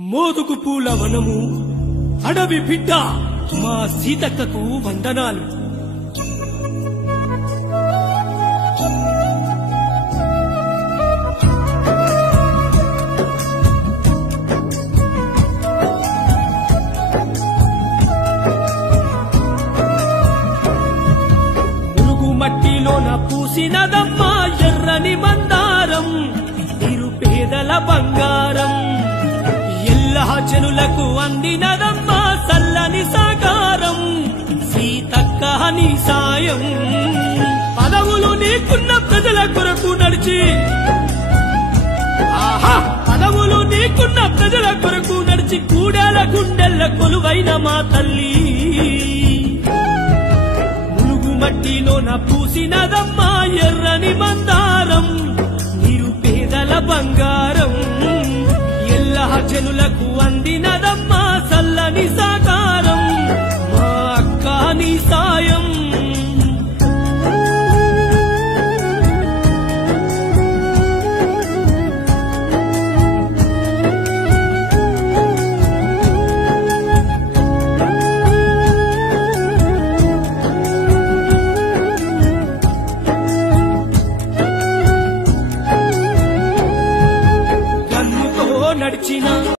మోదుగు పూల వనము అడవి బిడ్డ మా సీతక్కకు వందనాలు. మురుగు మట్టిలోన పూసినదమ్మా ఎర్రని మందారం, నిరుపేదల బంగారం. జనులకు అందినదమ్మా చల్లని సాకారం, సీతక్క నీ సాయం. పదవులు నీకున్న ప్రజల కొరకు నడిచి, పదవులు నీకున్న ప్రజల కొరకు నడిచి కూడేల గుండెల్ల కొలువైన మా తల్లి. ములుగు మట్టిలోన పూసినదమ్మా ఎర్రని మందారం, నిరుపేదల బంగారం. జనులకు అందినదమ్మా చల్లని సాకారం.